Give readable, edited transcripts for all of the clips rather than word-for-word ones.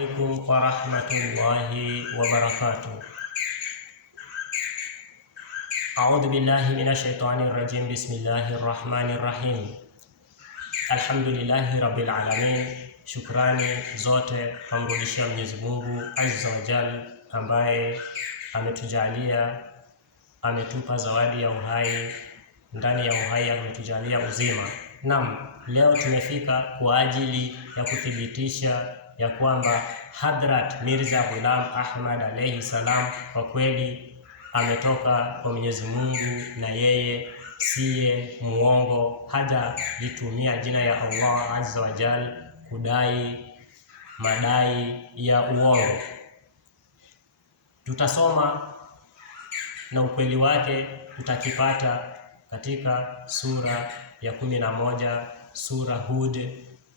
عليكم ورحمة الله وبركاته. أعوذ بالله من الشيطان الرجيم. بسم الله الرحمن الرحيم. الحمد لله رب العالمين. Shukrani zote amrudishia Mwenyezi Mungu Azza wa Jalla ambaye ametujalia, ametupa zawadi ya uhai. Ndani ya uhai ametujalia uzima. Naam, leo tumefika kwa ajili ya kuthibitisha ya kwamba Hadhrat Mirza Ghulam Ahmad alayhi salam kwa kweli ametoka kwa Mwenyezi Mungu na yeye siye muongo, hajalitumia jina ya Allah Azza wa Jalla kudai madai ya uongo. Tutasoma na ukweli wake utakipata katika sura ya 11, sura Hud,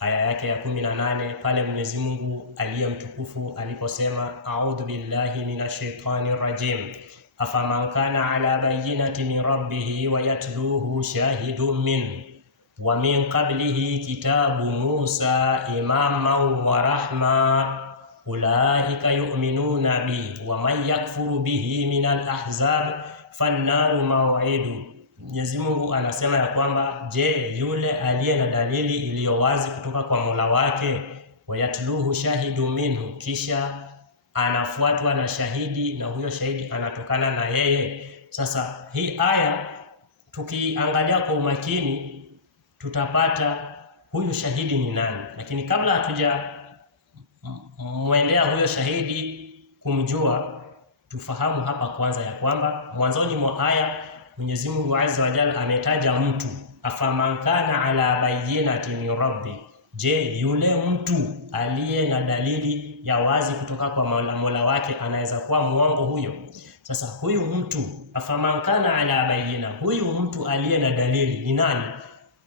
aya yake ya 18, pale Mwenyezi Mungu aliye mtukufu aliposema a'udhu billahi minash shaitani rajim afaman kana ala bayyinati min rabbih wa yatluhu shahidun min wa min qablihi kitabu Musa imaman wa rahma ulaika yu'minuna bihi wa man yakfuru bihi minal ahzab fannaru maw'idu. Mwenyezi Mungu anasema ya kwamba je, yule aliye na dalili iliyo wazi kutoka kwa Mola wake, wayatluhu shahidu minhu, kisha anafuatwa na shahidi na huyo shahidi anatokana na yeye. Sasa hii aya tukiangalia kwa umakini tutapata huyu shahidi ni nani, lakini kabla hatuja mwendea huyo shahidi kumjua, tufahamu hapa kwanza ya kwamba mwanzoni mwa aya Mwenyezi Mungu Azza wa Jalla ametaja mtu, afaman kana ala bayyinati min rabbi, je, yule mtu aliye na dalili ya wazi kutoka kwa Mola wake anaweza kuwa muongo huyo? Sasa huyu mtu afaman kana ala bayyina, huyu mtu aliye na dalili ni nani?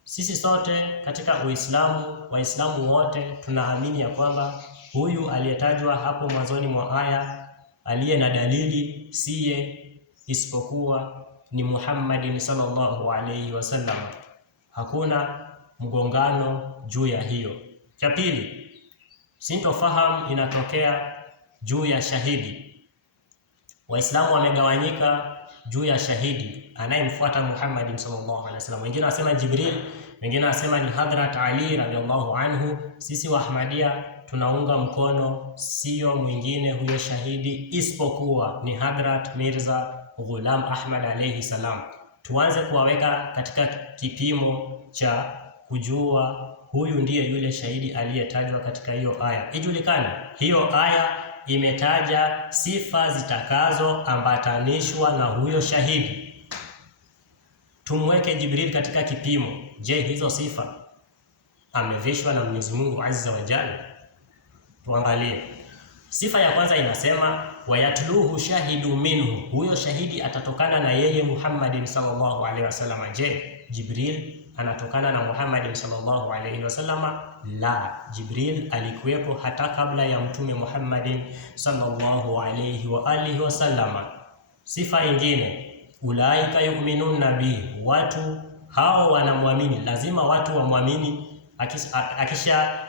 Sisi sote katika Uislamu, Waislamu wote tunaamini ya kwamba huyu aliyetajwa hapo mwanzoni mwa aya aliye na dalili siye isipokuwa ni Muhammadin sallallahu alayhi wasallam. Hakuna mgongano juu ya hiyo. Cha pili, sintofahamu inatokea juu ya shahidi. Waislamu wamegawanyika juu ya shahidi anayemfuata Muhammadin sallallahu alayhi wasallam. Wengine wasema Jibril, wengine wasema ni Hadhrat Ali radhiallahu anhu. Sisi wa Ahmadiyya tunaunga mkono sio mwingine huyo shahidi isipokuwa ni Hadhrat Mirza Ghulam Ahmad alayhi salam. Tuanze kuwaweka katika kipimo cha kujua huyu ndiye yule shahidi aliyetajwa katika hiyo aya. Ijulikane hiyo aya imetaja sifa zitakazo ambatanishwa na huyo shahidi. Tumweke Jibril katika kipimo. Je, hizo sifa amevishwa na Mwenyezi Mungu Azza wa Jalla? Tuangalie. Sifa ya kwanza inasema wayatluhu shahidu minhu, huyo shahidi atatokana na yeye Muhammadin sallallahu alaihi wasallam. Je, Jibril anatokana na Muhammadin sallallahu alaihi wasallam? La, Jibril alikuwepo hata kabla ya mtume Muhammadin sallallahu alaihi wa alihi wasallam. Sifa nyingine, ulaika yu'minuna bihi, watu hao wanamwamini. Lazima watu wamwamini akisha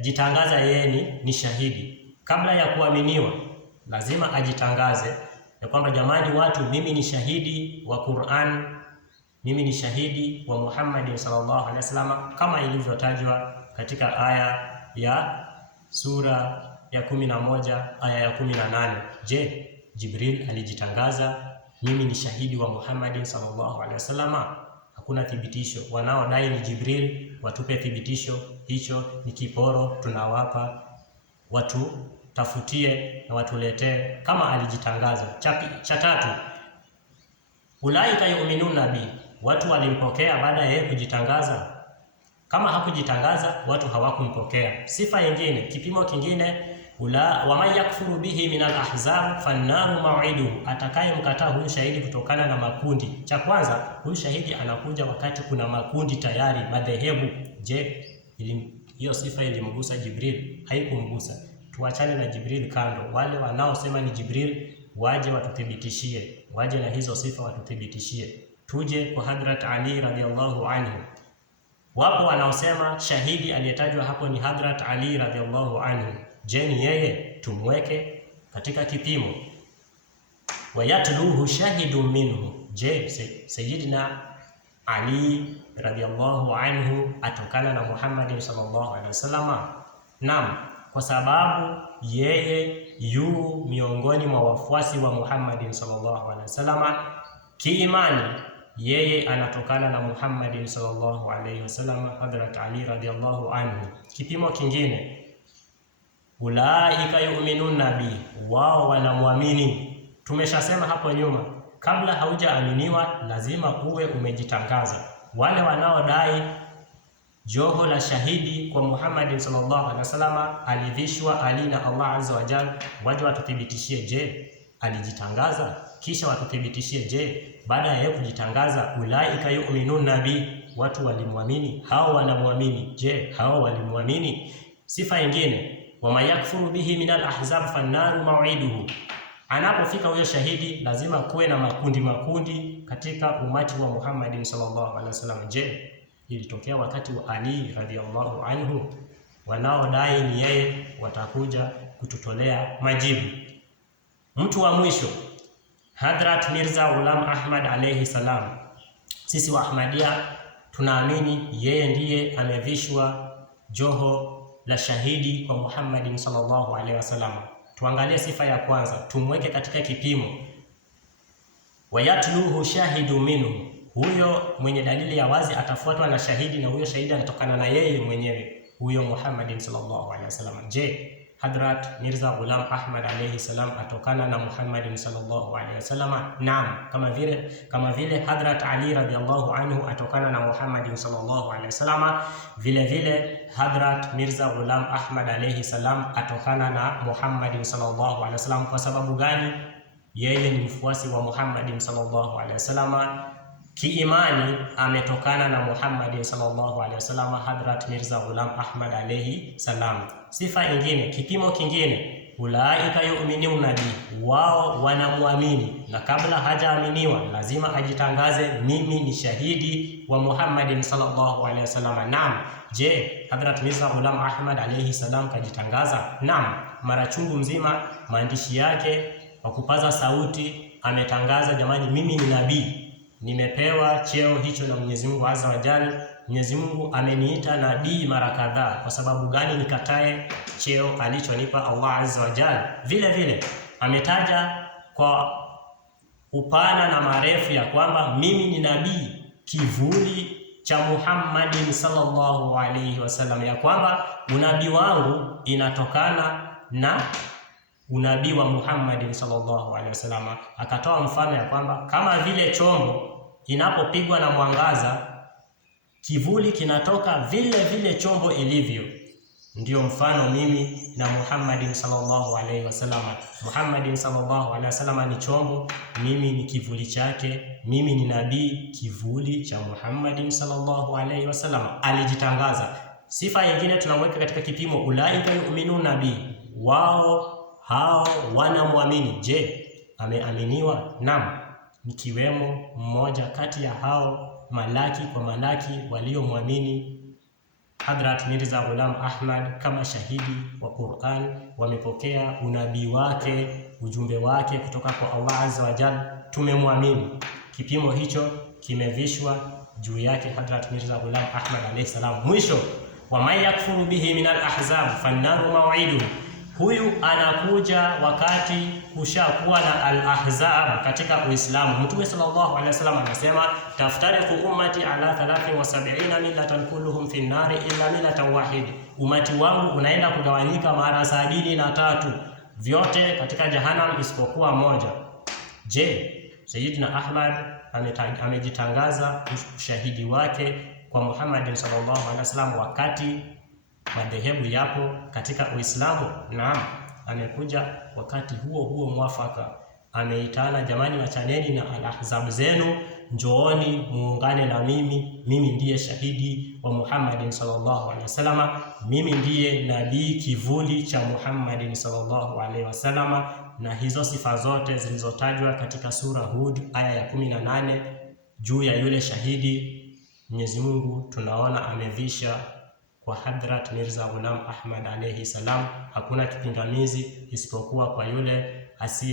jitangaza yeye ni shahidi. Kabla ya kuaminiwa lazima ajitangaze ya kwamba jamani watu, mimi ni shahidi wa Qur'an, mimi ni shahidi wa Muhammad sallallahu alaihi wasallam, kama ilivyotajwa katika aya ya sura ya 11 aya ya 18. Je, Jibril alijitangaza mimi ni shahidi wa Muhammad sallallahu alaihi wasallam? Hakuna thibitisho. Wanaodai ni Jibril watupe thibitisho, hicho ni kiporo tunawapa. Watu tafutie na watuletee kama alijitangaza. Cha tatu, ulaika yu'minuna bi, watu walimpokea baada ya yeye kujitangaza. Kama hakujitangaza watu hawakumpokea. Sifa nyingine, kipimo kingine, wa man yakfuru bihi minal ahzab fannaru maw'iduhu, atakaye mkataa huyu shahidi kutokana na makundi. Cha kwanza, huyu shahidi anakuja wakati kuna makundi tayari, madhehebu. Je, hiyo sifa ilimgusa Jibril? Haikumgusa. Tuachane na Jibril kando. Wale wanaosema ni Jibril waje watuthibitishie, waje na hizo sifa watuthibitishie. Tuje kwa Hadhrat Ali radhiallahu anhu. Wapo wanaosema shahidi aliyetajwa hapo ni Hadhrat Ali radhiallahu anhu. Je, ni yeye tumweke katika kipimo? Wayatluhu shahidun minhu. Je, Sayyidina Ali radhiallahu anhu atokana na Muhammad sallallahu alaihi wasallam? Naam, kwa sababu yeye yu miongoni mwa wafuasi wa Muhammad sallallahu alaihi wasallam. Kiimani yeye anatokana na Muhammad sallallahu alaihi wasallam, Hadhrat Ali radhiallahu anhu. Kipimo kingine, ulaika yu'minuna bi, wao wanamwamini. Tumeshasema hapo nyuma, kabla haujaaminiwa lazima uwe umejitangaza. Wale wanaodai joho la shahidi kwa Muhammad sallallahu alaihi wasallam alivishwa Ali na Allah azza wa jalla, waje watuthibitishie, je, alijitangaza? Kisha watuthibitishie, je, baada ya kujitangaza ulaika yu'minuna bi, watu walimwamini? Hao wanamwamini, je, hao walimwamini? Sifa nyingine, wama yakfuru bihi min al-ahzab fannaru maw'iduhu. Anapofika huyo shahidi lazima kuwe na makundi katika umati wa Muhammad sallallahu alaihi wasallam. Je, ilitokea wakati wa Ali radhiallahu anhu? Wanaodai ni yeye watakuja kututolea majibu. Mtu wa mwisho, Hadhrat Mirza Ghulam Ahmad alayhi salam. Sisi wa Ahmadiyya tunaamini yeye ndiye amevishwa joho la shahidi kwa Muhammad sallallahu alaihi wasallam. Tuangalie sifa ya kwanza, tumweke katika kipimo. Wayatluhu shahidu minhu, huyo mwenye dalili ya wazi atafuatwa na shahidi, na huyo shahidi anatokana na yeye mwenyewe, huyo Muhammad sallallahu alaihi wasallam. Je, Hadhrat Mirza Ghulam Ahmad alayhi salam atokana na Muhammad sallallahu alaihi wasallam? Naam, kama vile Hadhrat Ali radhiallahu anhu atokana na Muhammad sallallahu alaihi wasallam, vile Hadhrat Mirza Ghulam Ahmad alayhi salam atokana na Muhammad sallallahu alaihi wasallam. Kwa sababu gani? Yeye ni mfuasi wa Muhammad sallallahu alaihi wasallam. Kiimani ametokana na Muhammad sallallahu alaihi wasallam, Hadhrat Mirza Ghulam Ahmad alayhi salam. Sifa nyingine, kipimo kingine, ulaika yu'minuna bi, wao wanamwamini, na kabla hajaaminiwa lazima ajitangaze, mimi ni shahidi wa Muhammad sallallahu alaihi wasallam. Naam. Je, Hadhrat Mirza Ghulam Ahmad alayhi salam kajitangaza? Naam, mara chungu mzima maandishi yake kwa kupaza sauti ametangaza, jamani, mimi ni nabii, nimepewa cheo hicho na Mwenyezi Mungu azza wa jalla. Mwenyezi Mungu ameniita nabii mara kadhaa, kwa sababu gani nikatae cheo alichonipa Allah azza wa jalla? Vile ametaja kwa upana na marefu ya kwamba mimi ni nabii kivuli cha Muhammadin sallallahu alaihi wasallam, ya kwamba unabii wangu inatokana na unabii wa Muhammadin sallallahu alaihi wasallam. Akatoa mfano ya kwamba kama vile chombo inapopigwa na mwangaza, kivuli kinatoka vile chombo ilivyo. Ndiyo mfano mimi na Muhammadin sallallahu alaihi wasallam. Muhammadin sallallahu alaihi wasallam ni chombo, mimi ni kivuli chake. Mimi ni nabii kivuli cha Muhammadin sallallahu alaihi wasallam. Alijitangaza. Sifa nyingine tunamweka katika kipimo, ulaika yu'minuna bi, wao hao wanamwamini. Je, ameaminiwa? Naam, nikiwemo mmoja kati ya hao malaki kwa malaki waliomwamini Hadhrat Mirza Ghulam Ahmad kama shahidi wa Qur'an. Wamepokea unabii wake, ujumbe wake kutoka kwa Allah azza wa jalla, tumemwamini. Kipimo hicho kimevishwa juu yake Hadhrat Mirza Ghulam Ahmad alayhi salam. Mwisho, wa may yakfuru bihi min al-ahzab fannaru maw'iduhu. Huyu anakuja wakati kushakuwa na al-ahzab katika Uislamu. Mtume sallallahu alaihi wasallam anasema, taftariqu ummati ala 73 millatan kulluhum fi an-nari illa millatan wahid. Umati wangu unaenda kugawanyika mara 73, vyote katika jahannam isipokuwa moja. Je, Sayyidina Ahmad amejitangaza ushahidi wake kwa Muhammad sallallahu alaihi wasallam wakati madhehebu yapo katika Uislamu? Naam, amekuja wakati huo mwafaka. Ameitana, jamani, wachaneni na al-ahzab zenu, njooni muungane na mimi ndiye shahidi wa Muhammad sallallahu alaihi wasallam, mimi ndiye nabii kivuli cha Muhammad sallallahu alaihi wasallam. Na hizo sifa zote zilizotajwa katika sura Hud aya ya 18 juu ya yule shahidi Mwenyezi Mungu tunaona amevisha kwa Hadhrat Mirza Ghulam Ahmad alayhi salam. Hakuna kipingamizi isipokuwa kwa yule asiye